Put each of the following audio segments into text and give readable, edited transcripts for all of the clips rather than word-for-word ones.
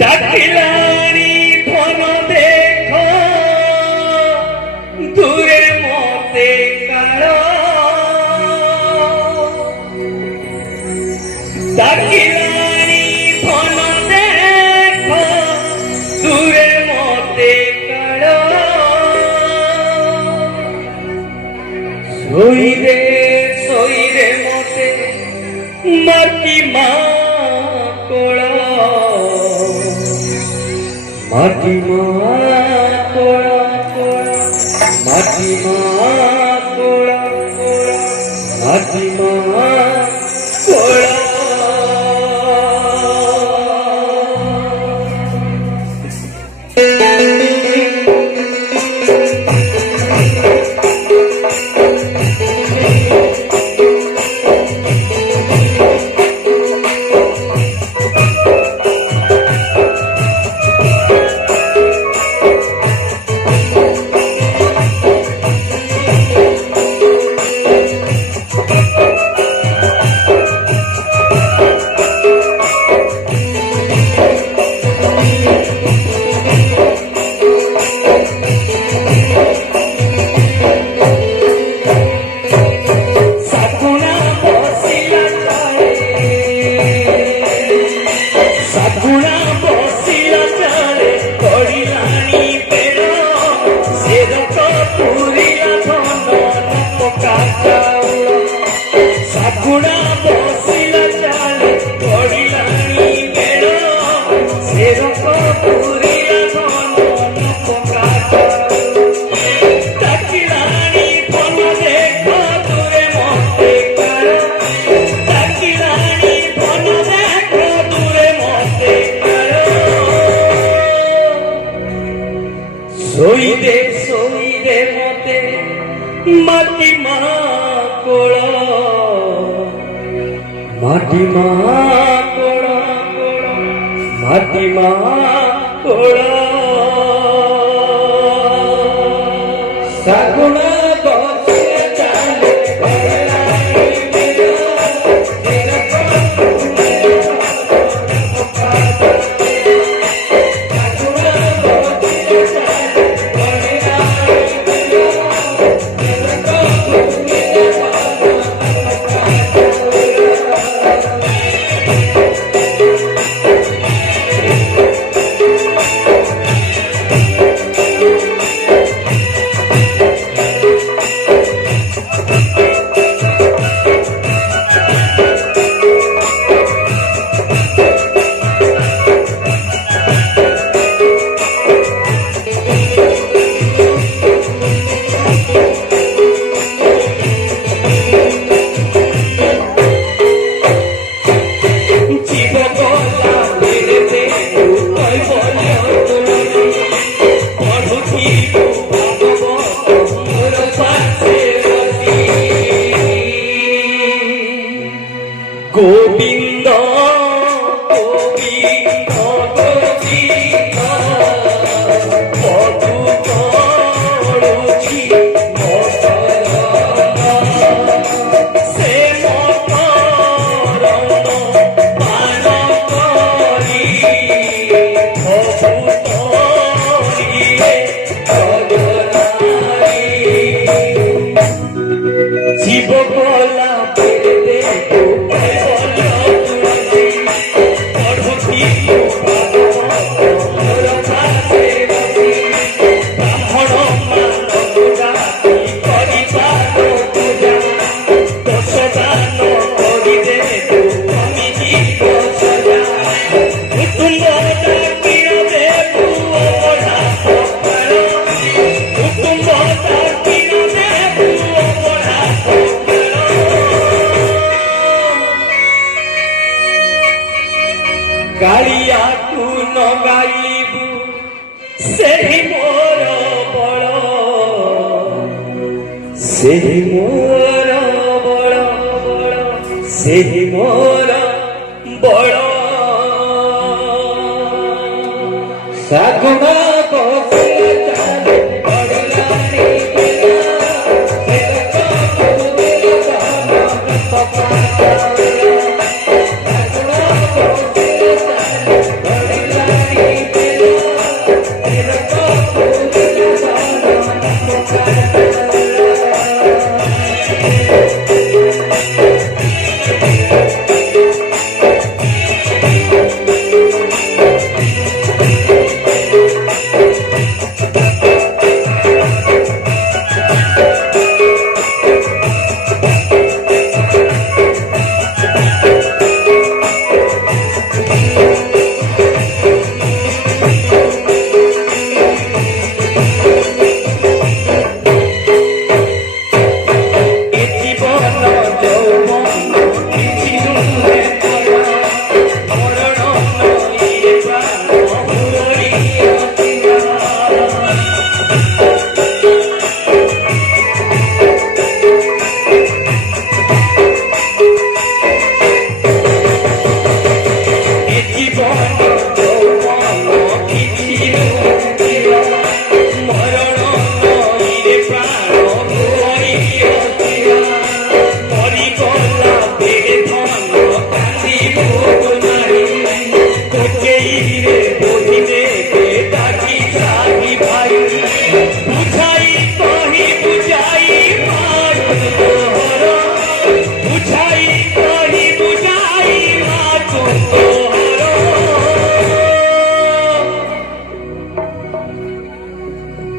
ডাকিলানি phone দেখ দূরে মতে কাল ডাকিলানি ফোন দেখ দূরে মতে কাল সইরে সইরে মতে মাটি মা কোড়া মাটি মা কোড়া কোড়া মাটি মা কোড়া কোড়া মাটি মা কোড়া সইরে সইরে মতে মাটি মা কোড়া মাটি মা কোড়া কোড়া মাটি মা কোড়া সাগুনা গোবিন্দ গোবিন্দ গোবিন্দ মধু করুছি সে মকরণ পান করি মধু করিলে জীব গলা বেদে গাইয়াকু ন গাইবু সেই মোর বড় সেই মোর বড় সেই মোর বড় সাগুনা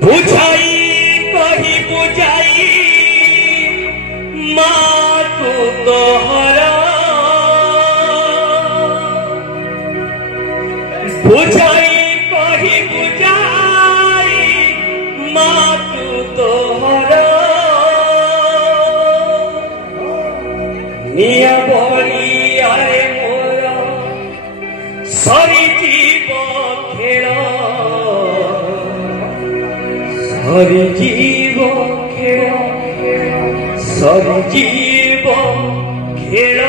बुझाई कही बुझाई माँ तू तोहरा बुझाई कही बुझाई माँ तू तोहरा निया बड़ी आए मोरा सरी जीव खेला সজীব খেল সজীব খেল